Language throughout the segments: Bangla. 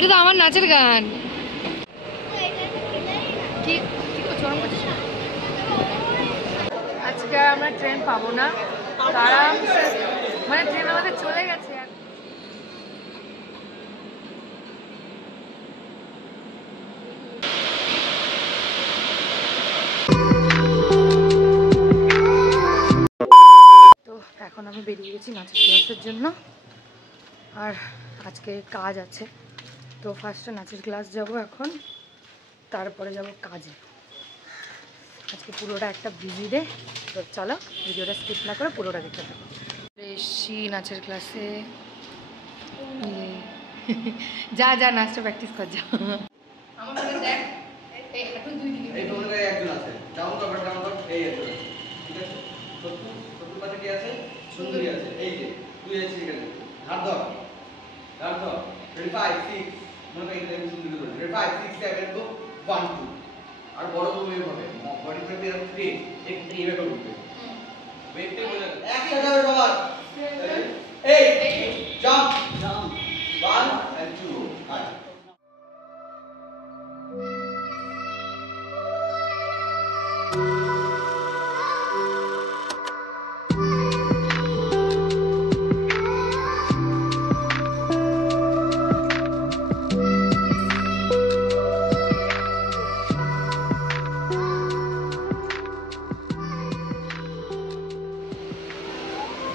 এটা তো আমার নাচের গান। কি আজকে আমরা ট্রেন পাবো না, আরামসে মানে ট্রেন আমাদের চলে গেছে। তো এখন আমি বেরিয়ে গেছি নাচের ক্লাসের জন্য, আর আজকে কাজ আছে। তো ফার্স্টে নাচের ক্লাস যাব এখন, তারপরে যাব কাজে। আজকে পুরোটা একটা বিজি ডে। তো চলো ভিডিওটা স্কিপ না করে পুরোটা দেখতে থাকো। এসছি নাচের ক্লাসে, যা যা নাচটা প্র্যাকটিস কর যা। আমার মনে দেখ এই এখন দুই দিকে এই তোমরা একজন আছে ডাউন কর এই আছে, ঠিক আছে? সত্তর পাশে কি আছে? সুন্দরী আছে, এই যে তুই আছিস এখানে। হাত ধর রেডি 5 6 মনে এই টাইম সুন্দরী ধরে রেডি 5 6 7 গো 1 2 আর বড় করে হবে বডি করে এরকম স্ট্রেট একটু এইভাবে উঠবে। ওয়েটে বলে একসাথে হবে সবার। এই জাম্প 1 and 2 হাই।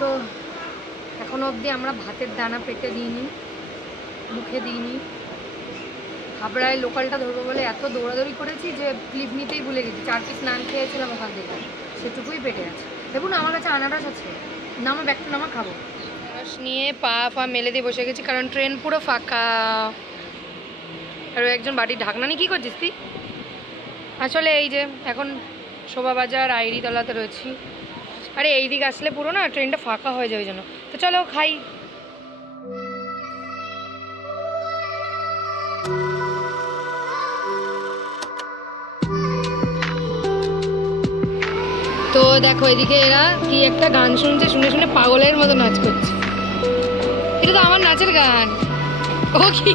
তো এখনো অবধি আমরা ভাতের দানা পেটে দিইনি, মুখে দিইনি। হাবড়ায় লোকালটা ধরবো বলে এত দৌড়াদৌড়ি করেছি যে ক্লিপ নিতেই ভুলে গেছি। 4 পিস নান খেয়েছিলাম ওখান থেকে, সেটুকুই পেটে আছে। দেখুন আমার কাছে আনারস আছে, নামা ব্যাগটা নামা খাবো। আনারস নিয়ে পা মেলে দিয়ে বসে গেছি, কারণ ট্রেন পুরো ফাঁকা। আর একজন বাড়ির ঢাকনা নিয়ে কী করছিস তুই? আসলে এই যে এখন শোভাবাজার আইরিতলাতে রয়েছি। আরে এই দিকে আসলে পুরো না ট্রেনটা ফাঁকা হয়ে যায় ওই জন্য। তো চলো খাই। তো দেখো এদিকে এরা কি একটা গান শুনছে, শুনে শুনে পাগলের মতো নাচ করছে। এটা তো আমার নাচের গান। ও কি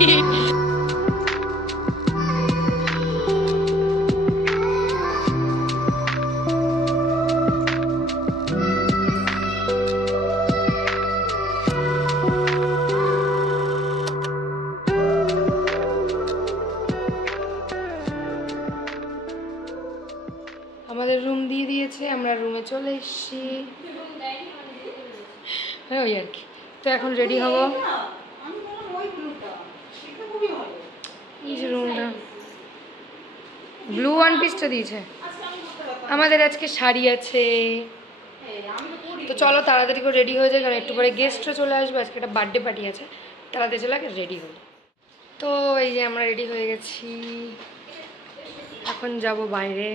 আমাদের রুম দিয়ে দিয়েছে, আমরা রুমে চলে এসেছি। হ্যাঁ ওই আর কি। তো এখন রেডি হব। এই যে রুমটা ব্লু ওয়ান পিসটা দিয়েছে। আমাদের আজকে শাড়ি আছে। তো চলো তাড়াতাড়ি করে রেডি হয়ে যায়, কারণ একটু পরে গেস্টও চলে আসবে। আজকে একটা বার্থডে পার্টি আছে, তাড়াতাড়ি চলে রেডি হই। তো এই যে আমরা রেডি হয়ে গেছি, এখন যাব বাইরে।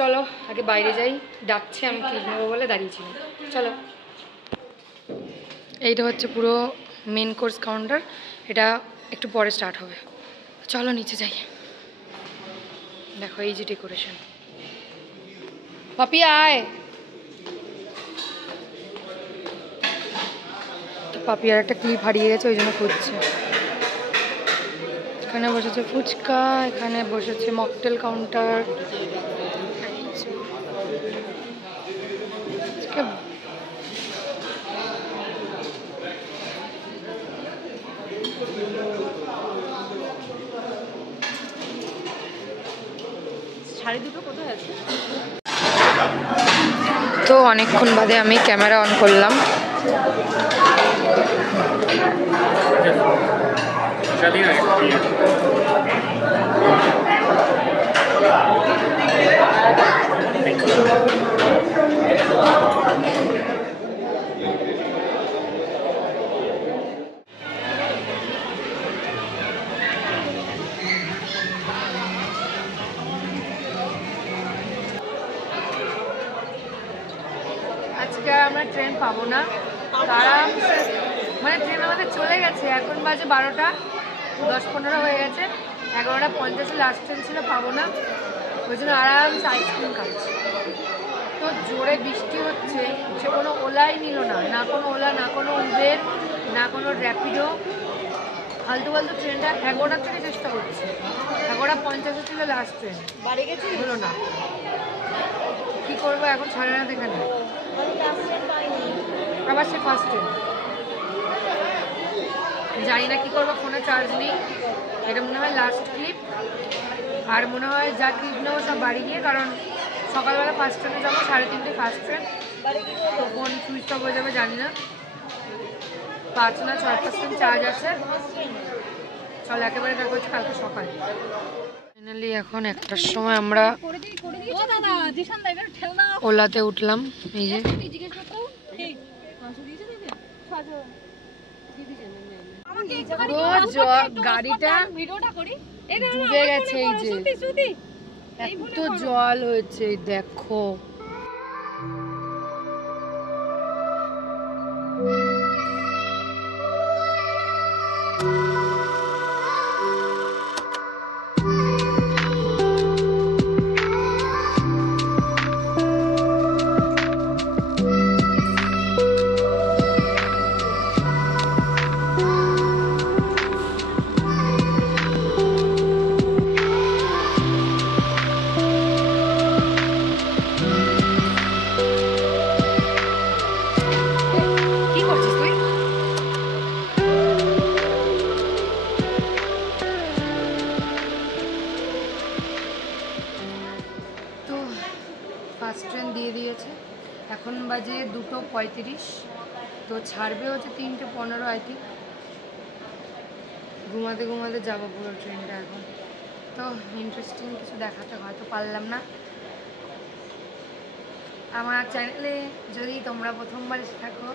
চলো আগে বাইরে যাই, ডাকছে, আমি ক্লিপ নেবো বলে দাঁড়িয়েছিলাম। চলো, এইটা হচ্ছে পুরো মেন কোর্স কাউন্টার, এটা একটু পরে স্টার্ট হবে। চলো নিচে যাই। দেখো এই যে ডেকোরেশন। পাপি আয়। তো পাপি আর একটা ক্লিপ হারিয়ে গেছে, ওই জন্য খুঁজছে। এখানে বসেছে ফুচকা, এখানে বসেছে মকটেল কাউন্টার। শাড়ি দুটো কোথায় আছে? তো অনেকক্ষণ বাদে আমি ক্যামেরা অন করলাম। আজকে আমরা ট্রেন পাবো না, আরামসে মানে ট্রেন আমাদের চলে গেছে। এখন বাজে 12টা 10-15 হয়ে গেছে। 11টা 50 লাস্ট ট্রেন ছিল, পাবো না, ওই জন্য আরামসে আইসক্রিম খাচ্ছি। জোরে বৃষ্টি হচ্ছে সে কোনো ওলাই নিল না, না কোনো ওলা, না কোনো উবের, না কোনো র্যাপিডো। ফালতু ফালতু ট্রেনটা 11টার থেকে চেষ্টা করছে, 11:50 ছিল লাস্ট ট্রেন, বাড়ি গেছি হলো না। কী করবো এখন, ছাড়ে না এখানে, আবার সে ফার্স্ট ট্রেন। জানি না কী করবো, ফোনে চার্জ নেই। এটা মনে হয় লাস্ট ক্লিপ, আর মনে হয় যা ক্লিপ নেবো সব বাড়ি গিয়ে, কারণ সকালবেলা ফার্স্ট ট্রেনে যাবো, 3:30 ফার্স্ট ট্রেন, তো ফোন সুইচ অফ হয়ে যাবে জানি না। 5 না 6% চার্জ আছে। চল একেবারে দেখা হচ্ছে কালকে সকাল। ফাইনালি এখন 1টার সময় আমরা ওলাতে উঠলাম। এই যে গাড়িটা ডুবে গেছে, এই যে এত জল হয়েছে দেখো। ফার্স্ট ট্রেন দিয়ে দিয়েছে, এখন বাজে 2:35, তো ছাড়বে হচ্ছে 3:15 আই থিঙ্ক। ঘুমাতে ঘুমাতে যাবো পুরো ট্রেনটা এখন। তো ইন্টারেস্টিং কিছু দেখাতে হয়তো পারলাম না। আমার চ্যানেলে যদি তোমরা প্রথমবার এসে থাকো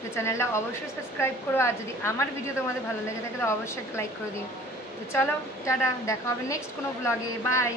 তো চ্যানেলটা অবশ্যই সাবস্ক্রাইব করো, আর যদি আমার ভিডিও তোমাদের ভালো লেগে থাকে তো অবশ্যই একটা লাইক করে দিও। তো চলো টাটা, দেখা হবে নেক্সট কোনো ব্লগে, বাই।